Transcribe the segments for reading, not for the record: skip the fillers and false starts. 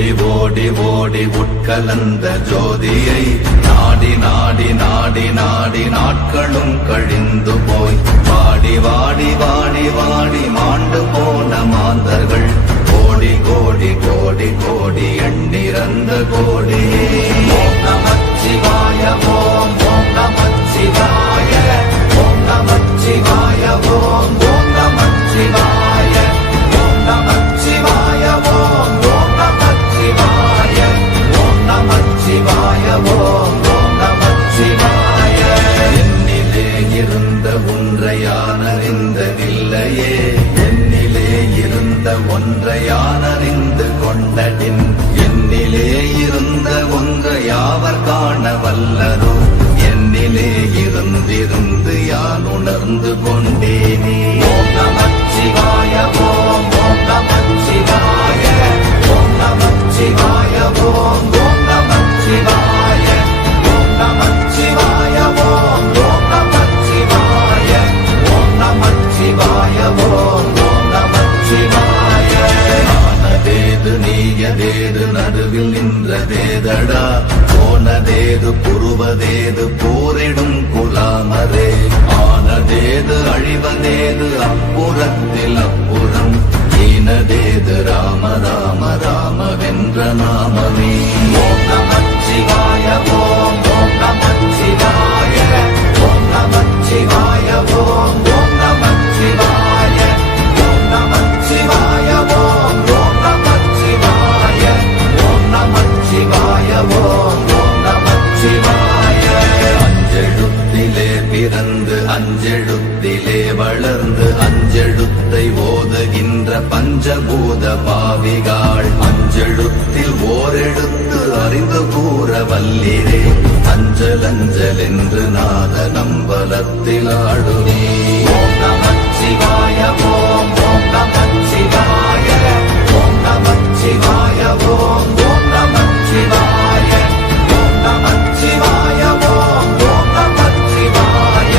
ஓடி ஓடி ஓடி உட்கலந்த ஜோதியை நாடி நாடி நாடி நாடி நாட்களும் கழிந்து போய் வாடி வாடி வாடி வாடி மாண்டு போன மாந்தர்கள் கோடி கோடி கோடி கோடி எண்ணிறந்த கோடி. ஓம் நமச்சிவாய ஓம் ஓம் நமச்சிவாய ஓம் நமச்சிவாய ஓம் ஓம் நமச்சிவாய ஓம் நமச்சிவாய ஓம் ஓம் நமச்சிவாய ஓம் நமச்சிவாய ஓம் ஓம் நமச்சிவாய. என்னிலே இருந்த ஒன்றை யான் அறிந்ததில்லையே, என்னிலே இருந்த ஒன்றை யான் அறிந்து கொண்டடின், என்னிலே இருந்த ஒன்றை யாவர் காண வல்லரோ, என்னிலே இருந்திருந்து யான் உணர்ந்து கொண்டேனே. ஓம் நமச்சிவாய ஓம் ஓம் நமச்சிவாய ஓம் நமச்சிவாய ஓம் ஓம் நமச்சிவாய ஓம் நமச்சிவாய ஓம் ஓம் நமச்சிவாய ஓம் நமச்சிவாய ஓம் ஓம் நமச்சிவாய. ஆனதேது நீயதேது நடுவில் நின்றதேதடா, போனதேது புருவதேது போரிடும் குலாமரே, ஆனதேது அழிவதேது அப்புறத்தில் அப்புறம், ஈனதேது ராம ராம ராம வென்ற நாமமே. ஓம் நமச்சிவாய ஓம் ஓம் நமச்சிவாய ஓம் நமச்சிவாய ஓம் ஓம் நமச்சிவாய ஓம் நமச்சிவாய ஓம் ஓம் நமச்சிவாய ஓம் நமச்சிவாய ஓம் ஓம் நமச்சிவாய. அஞ்செழுத்திலே பிறந்து அஞ்செழுத்திலே வளர்ந்து அஞ்செழுத்தை ஓதுகின்ற பஞ்சபூத பாவிகாள், அஞ்செழுத்தில் ஓரெழுத்து அறிந்து கூற வல்லிரே, அஞ்சல் அஞ்சல் என்று நாத நம்பலத்தில் ஆடுவே. ஓம் நமச்சிவாய ஓம் ஓம் நமச்சிவாய ஓம் நமச்சிவாய ஓம் ஓம் நமச்சிவாய ஓம் நமச்சிவாய ஓம் ஓம் நமச்சிவாய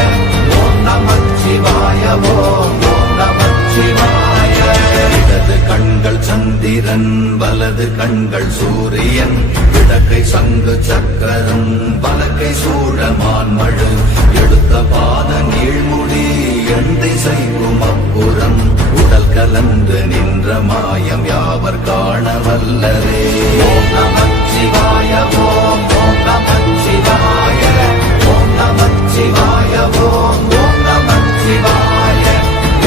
ஓம் நமச்சிவாய ஓம் ஓம் நமச்சிவாய. இடது கண்கள் சந்திரன் வலது கண்கள் சூரியன், இடக்கை சங்கு சக்கரம் வலக்கை சூழமான் மழு, எடுத்த பாத நீழ்முடி எண் திசைக்கும் அப்புறம், உடல் கலந்து நின்ற மாயம் யாவர் காண வல்லரே. ஓம் நமச்சிவாய ஓம் ஓம் நமச்சிவாய ஓம் நமச்சிவாய ஓம் ஓம் நமச்சிவாய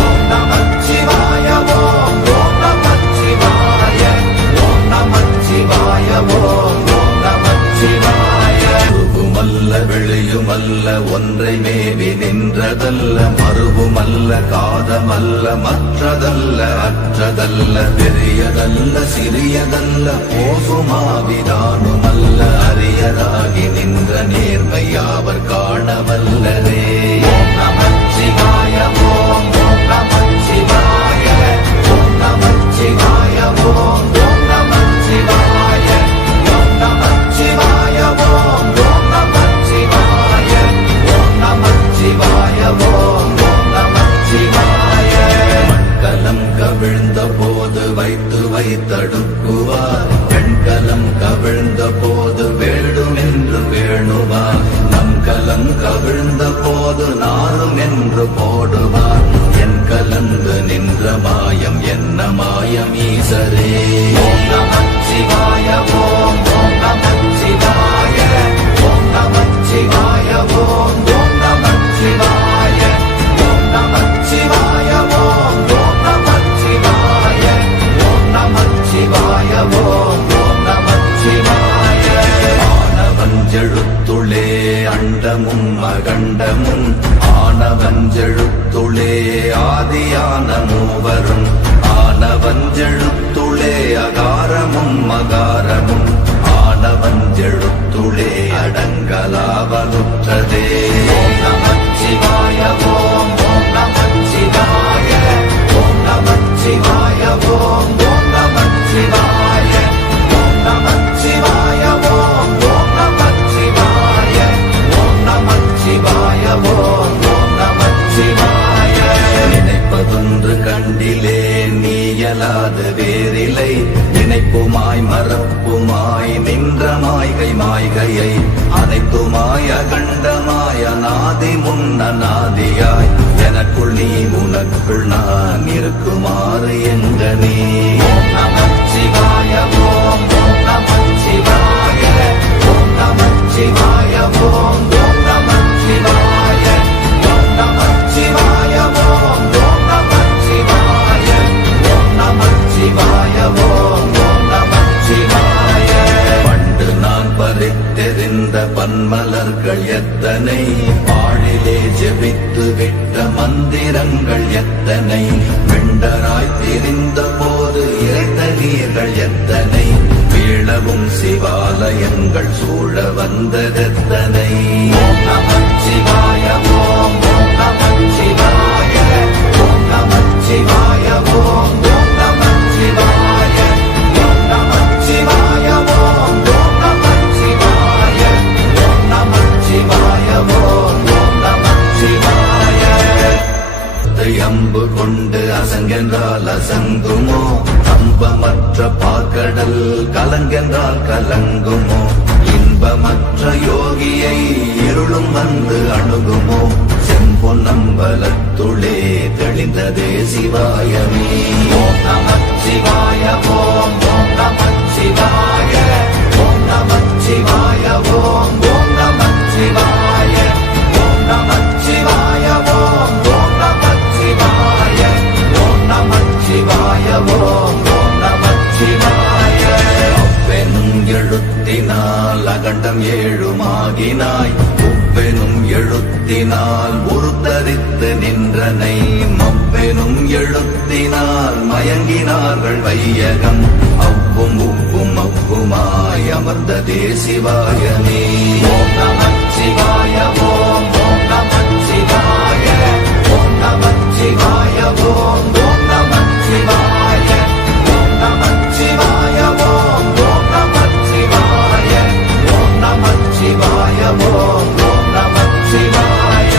ஓம் நமச்சிவாய ஓம் ஓம் நமச்சிவாய ஓம் நமச்சிவாய ஓம் ஓம் நமச்சிவாய. உருவுமல்ல வெளியுமல்ல ஒன்றை மேவி நின்றதல்ல, மறுவுமல்ல காதமல்ல மற்றதல்ல அற்றதல்ல, பெரியதல்ல சிறியதல்ல போகுமாவிதானுமல்ல, அரியதாகி நின்ற நேர்மை யாவர் காண வல்லரே. ஓம் நமச்சிவாய ஓம் ஓம் நமச்சிவாய ஓம் நமச்சிவாய ஓம் ஓம் நமச்சிவாய ஓம் நமச்சிவாய ஓம் ஓம் நமச்சிவாய ஓம் நமச்சிவாய ஓம் ஓம் நமச்சிவாய. மண்கலம் கவிழ்ந்த போது வைத்து வைத்தடுக்குவார், பெண்கலம் கவிழ்ந்த போது வேடும் என்று வேணுவார், நம் கலம் கவிழ்ந்த போது நாரும் என்று போடுவார், என் கலந்து நின்ற மாயம் என்ன மாயம் ஈசரே. ஓம் நமச்சிவாய ஓம் ஓம் நமச்சிவாய ஓம் நமச்சிவாய ஓம் ஓம் நமச்சிவாய ஓம் நமச்சிவாய ஓம் ஓம் நமச்சிவாய ஓம் நமச்சிவாய ஓம் ஓம் நமச்சிவாய. ஆனவஞ்செழுத்துளே அண்டமும் அகண்டமும், ஆனவஞ்செழுத்துளே ஆதியான மூவரும், ஆனவஞ்செழுத்துளே அகாரமும் மகாரமும், ஆனவஞ்செழுத்துளே அடங்கலாவலுற்றதே. ஓம் நமச்சிவாய ஓம் ஓம் நமச்சிவாய ஓம் நமச்சிவாய ஓம் ஓம் நமச்சிவாய ஓம் நமச்சிவாய ஓம் ஓம் நமச்சிவாய ஓம் நமச்சிவாய ஓம் ஓம் நமச்சிவாய. நினைப்பதொன்று கண்டிலே நீயலாது வேறில்லை, நினைப்புமாய் மறப்பு ஆதி முன்னநாதியாய் எனக்குள் நீ உனக்குள் நான் இருக்குமாறு எங்கனே. ஓம் நமச்சிவாய ஓம் நமச்சிவாய ஓம் நமச்சிவாய ஓம் நமச்சிவாய ஓம் நமச்சிவாய ஓம் நமச்சிவாய ஓம் நமச்சிவாய ஓம் நமச்சிவாய. பண்டு நான் பறித்தெறிந்த பன்மலர்கள் எத்தனை, பாழிலே ஜெபித்து விட்ட மந்திரங்கள் எத்தனை, வெண்டராய் திரிந்த போது இறைத்த நீர்கள் எத்தனை, வீழவும் சிவாலயங்கள் சூழ வந்ததெத்தனை. ஓம் நமச்சிவாய ஓம் நமச்சிவாய ஓம் நமச்சிவாய ஓம் நமச்சிவாய ஓம் நமச்சிவாய ஓம் நமச்சிவாய ஓம் நமச்சிவாய ஓம் நமச்சிவாய. அம்பு கொண்டு அசங்கென்றால் அசங்குமோ, அம்பமற்ற பாக்கடல் கலங்கென்றால் கலங்குமோ, இன்பமற்ற யோகியை இருளும் வந்து அணுகுமோ, செம்பொன்னம்பலத்துளே தெளிந்ததே சிவாயமே. ஓம் நமச்சிவாய ஓம் நமச்சிவாய ஓம் நமச்சிவாய ஓம் நமச்சிவாய ஓம் நமச்சிவாய ஓம் நமச்சிவாய ஓம் நமச்சிவாய ஓம் நமச்சிவாய. அவ்வெனும் எழுத்தினால் அகண்டம் ஏழுமாகினாய், உவ்வெனும் எழுத்தினால் உருத்தரித்து நின்றனை, மவ்வெனும் எழுத்தினால் மயங்கினார்கள் வையகம், அவ்வும் உவ்வும் அவ்வுமாய் அமர்ந்ததே சிவாயமே. ஓம் நமச்சிவாய ஓம் நமச்சிவாய ஓம் நமச்சிவாய ஓம் நமச்சிவாய ஓம் நமச்சிவாய ஓம் நமச்சிவாய ஓம் நமச்சிவாய ஓம் நமச்சிவாய.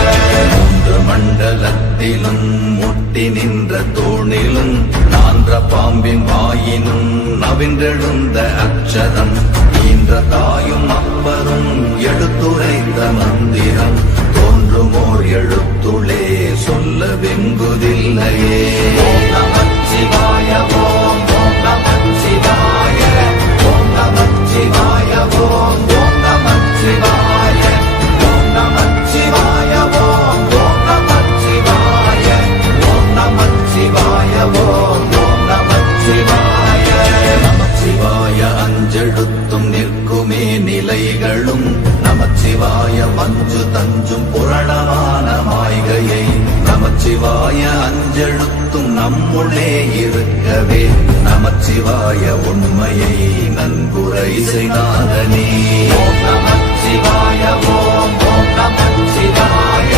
மூன்று மண்டலத்திலும் முட்டி நின்ற தூணிலும் நான்ற பாம்பின் வாயினும் நவின்றெழுந்த அக்ஷரம், ஈன்ற தாயும் அப்பரும் எடுத்துரைத்த மந்திரம், தோன்றுமோர் எழுத்துளே சொல்ல வெங்குதில்லையே. ஓம் நமச்சிவாய ஓம் நமச்சிவாய ஓம் நமச்சிவாய ஓம் நமச்சிவாய ஓம் நமச்சிவாய ஓம் நமச்சிவாய ஓம் நமச்சிவாய ஓம் நமச்சிவாய. நமச்சிவாய அஞ்செழுத்தும் நிற்குமே நிலைகளும், நமச்சிவாய மஞ்சு தஞ்சும் புரணமான மாய்கையை, நமச்சிவாய அஞ்செழுத்தும் நம்முள்ளே இருக்கவே, நமச்சிவாய உண்மையை நன்குரை செய்தாதனே. ஓம் நமச்சிவாய ஓம் நமச்சிவாய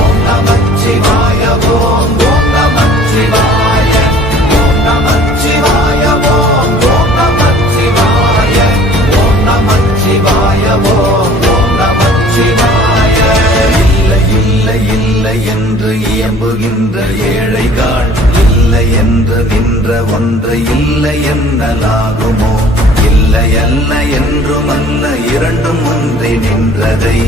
ஓம் நமச்சிவாய ஓம் நமச்சிவாய ஓம் நமச்சிவாய ஓம் நமச்சிவாய ஓம் நமச்சிவாய ஓம் நமச்சிவாய. இல்லை இல்லை இல்லை என்று இயம்புகின்ற ஏழைகள், இல்லை என்று நின்ற ஒன்று இல்லை என்னலாகுமோ, இல்லை அல்ல என்றும் அல்ல இரண்டும் ஒன்றி நின்றதை